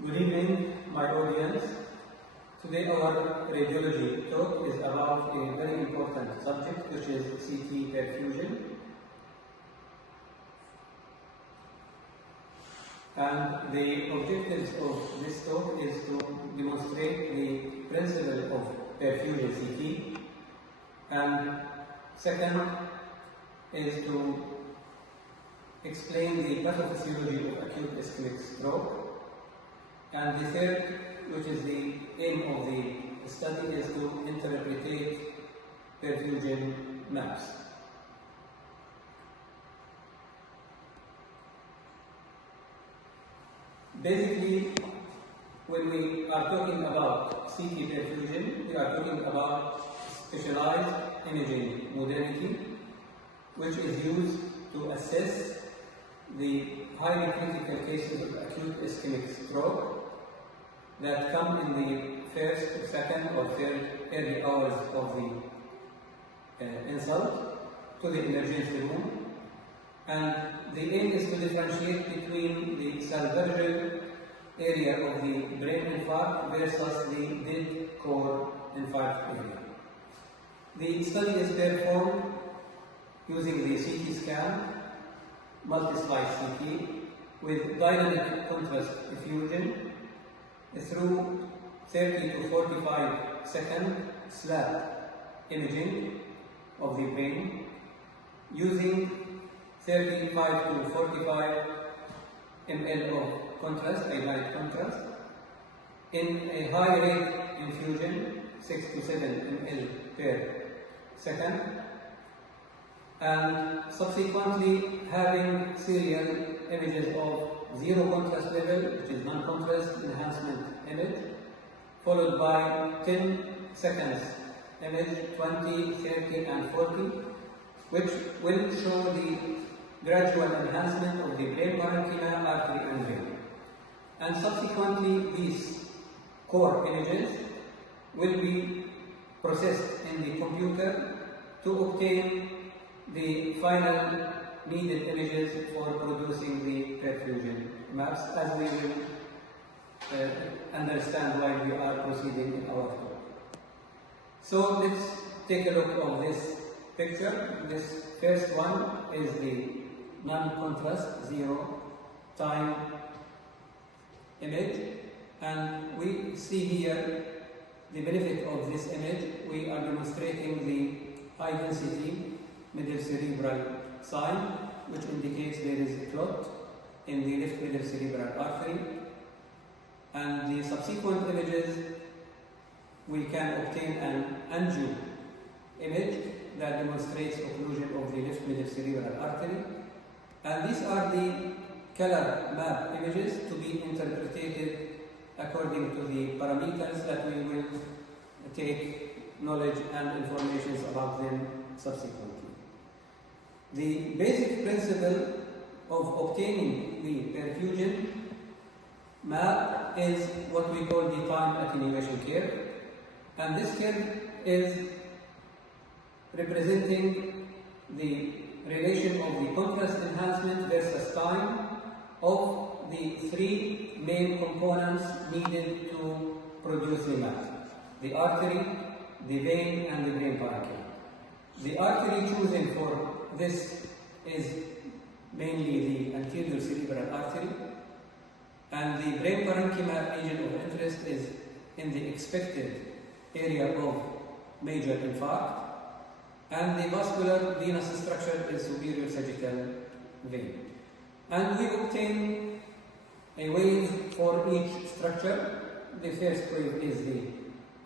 Good evening, my audience. Today our radiology talk is about a very important subject, which is CT perfusion. And the objectives of this talk is to demonstrate the principle of perfusion CT. And second is to explain the pathophysiology of acute ischemic stroke. And the third, which is the aim of the study, is to interpret perfusion maps. Basically, when we are talking about CT perfusion, we are talking about specialized imaging modality, which is used to assess the highly critical cases of acute ischemic stroke that come in the first, second, or third early hours of the insult to the emergency room. And the aim is to differentiate between the salvageable area of the brain infarct versus the dead core infarct area. The study is performed using the CT scan, multi-slice CT, with dynamic contrast diffusion through 30 to 45 second slap imaging of the brain using 35 to 45 ml of contrast, iodide contrast, in a high rate infusion, 6 to 7 ml per second, and subsequently having serial images of zero contrast level, which is non-contrast enhancement image, followed by 10 seconds image, 20, 30, and 40, which will show the gradual enhancement of the brain parenchyma, artery, and vein. And subsequently, these core images will be processed in the computer to obtain the final needed images for producing the perfusion maps, as we will understand while we are proceeding in our talk. So let's take a look at this picture. This first one is the non-contrast zero time image, and we see here the benefit of this image. We are demonstrating the high density middle cerebral sign, which indicates there is a clot in the left middle cerebral artery. And the subsequent images, we can obtain an angio image that demonstrates occlusion of the left middle cerebral artery. And these are the color map images to be interpreted according to the parameters that we will take knowledge and information about them subsequently. The basic principle of obtaining the perfusion map is what we call the time attenuation curve, and this curve is representing the relation of the contrast enhancement versus time of the three main components needed to produce the map: the artery, the vein, and the brain parenchyma. The artery chosen for this is mainly the anterior cerebral artery, and the brain parenchyma region of interest is in the expected area of major infarct, and the vascular venous structure is superior sagittal vein. And we obtain a wave for each structure. The first wave is the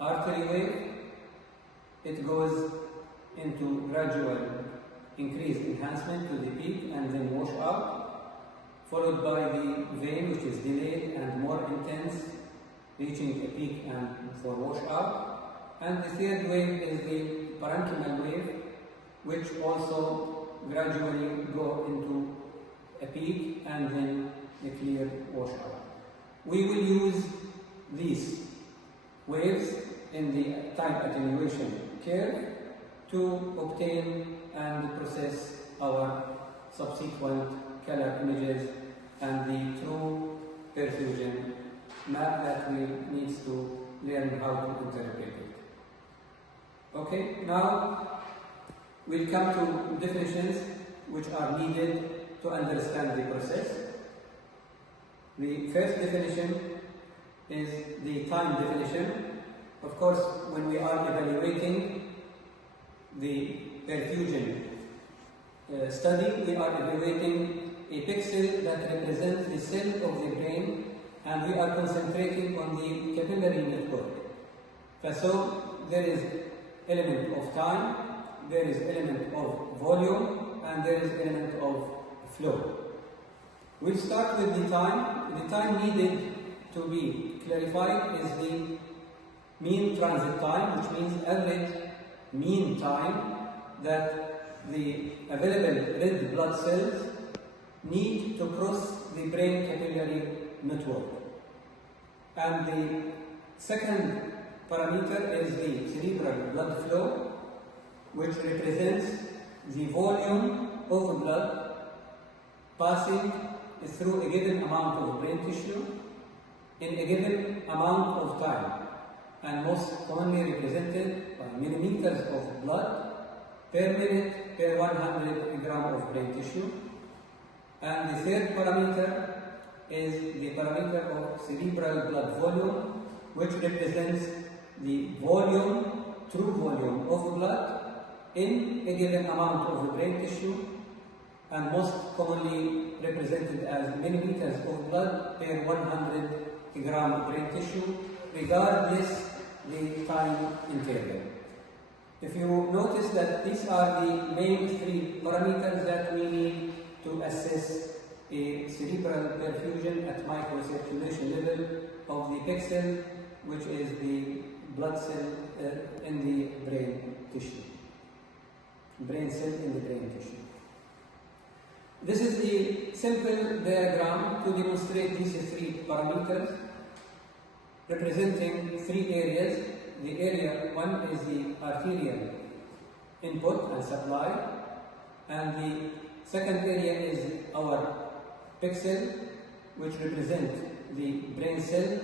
artery wave. It goes into gradual increased enhancement to the peak and then wash out, followed by the vein, which is delayed and more intense, reaching a peak and for wash out. And the third wave is the parenchymal wave, which also gradually go into a peak and then a clear wash out. We will use these waves in the time attenuation curve to obtain and process our subsequent color images and the true perfusion map that we need to learn how to interpret it. Okay, now we'll come to definitions which are needed to understand the process. The first definition is the time definition. Of course, when we are evaluating the perfusion study, we are evaluating a pixel that represents the cell of the brain, and we are concentrating on the capillary network. So there is element of time, there is element of volume, and there is element of flow. We'll start with the time. The time needed to be clarified is the mean transit time, which means average mean time that the available red blood cells need to cross the brain capillary network. And the second parameter is the cerebral blood flow, which represents the volume of blood passing through a given amount of brain tissue in a given amount of time, and most commonly represented by millimeters of blood per minute per 100 gram of brain tissue. And the third parameter is the parameter of cerebral blood volume, which represents the volume, true volume of blood in a given amount of brain tissue, and most commonly represented as millimeters of blood per 100 gram of brain tissue, regardless the time interval. If you notice that these are the main three parameters that we need to assess a cerebral perfusion at microcirculation level of the pixel, which is the blood cell in the brain tissue. Brain cell in the brain tissue. This is the simple diagram to demonstrate these three parameters, representing three areas. The area one is the arterial input and supply, and the second area is our pixel, which represents the brain cell,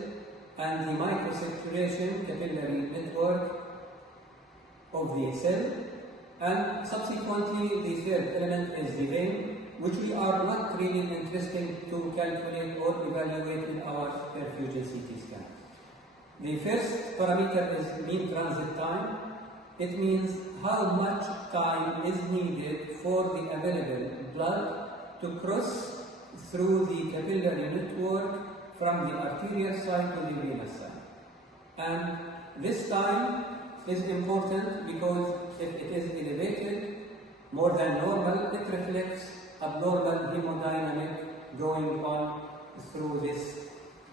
and the microcirculation capillary network of the cell, and subsequently the third element is the vein, which we are not really interested to calculate or evaluate in our perfusion CT scan. The first parameter is mean transit time. It means how much time is needed for the available blood to cross through the capillary network from the arterial side to the venous side. And this time is important because if it is elevated more than normal, it reflects abnormal hemodynamic going on through this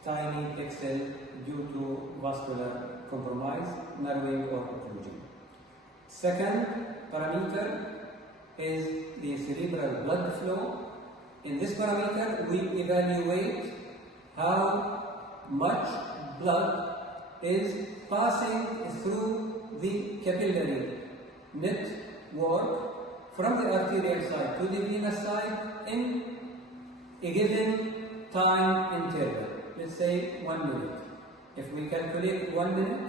tiny pixel due to vascular compromise, narrowing or occlusion. Second parameter is the cerebral blood flow. In this parameter, we evaluate how much blood is passing through the capillary network from the arterial side to the venous side in a given time interval. Let's say 1 minute. If we calculate 1 minute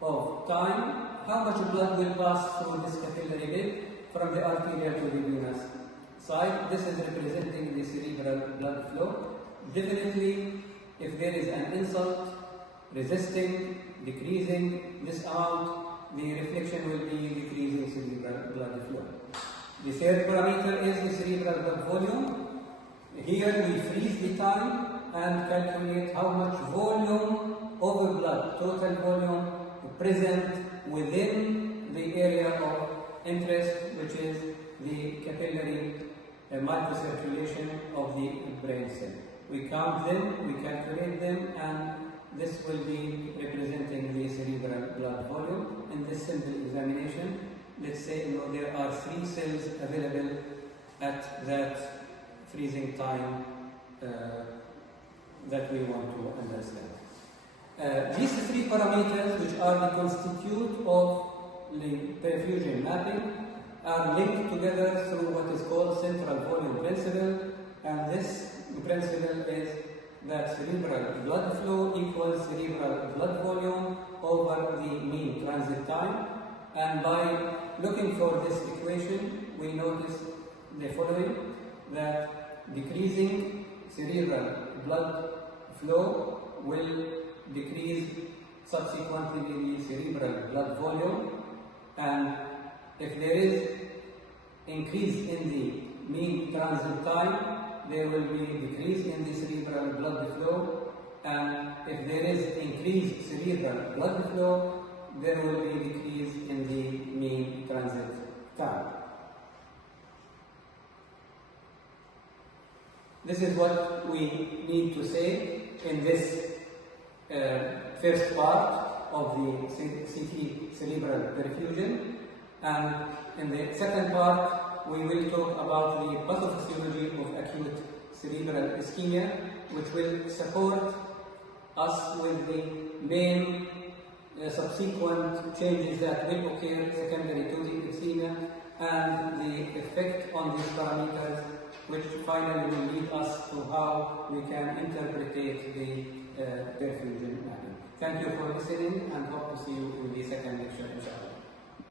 of time, how much blood will pass through this capillary bed from the arterial to the venous side? This is representing the cerebral blood flow. Definitely, if there is an insult, resisting, decreasing this amount, the reflection will be decreasing cerebral blood flow. The third parameter is the cerebral blood volume. Here we freeze the time and calculate how much volume of blood, total volume, present within the area of interest, which is the capillary microcirculation of the brain cell. We count them, we calculate them, and this will be representing the cerebral blood volume. In this simple examination, let's say there are 3 cells available at that freezing time that we want to understand. These 3 parameters, which are the constitute of the perfusion mapping, are linked together through what is called central volume principle, and this principle is that cerebral blood flow equals cerebral blood volume over the mean transit time. And by looking for this equation, we notice the following, that decreasing cerebral blood flow will decrease subsequently the cerebral blood volume, and if there is increase in the mean transit time, there will be decrease in the cerebral blood flow, and if there is increased cerebral blood flow, there will be decrease in the mean transit time. This is what we need to say in this first part of the CT cerebral perfusion, and in the second part we will talk about the pathophysiology of acute cerebral ischemia, which will support us with the main subsequent changes that will occur secondary to the ischemia and the effect on these parameters, which finally will lead us to how we can interpret the perfusion. Thank you for listening, and hope to see you in the second lecture, inshallah.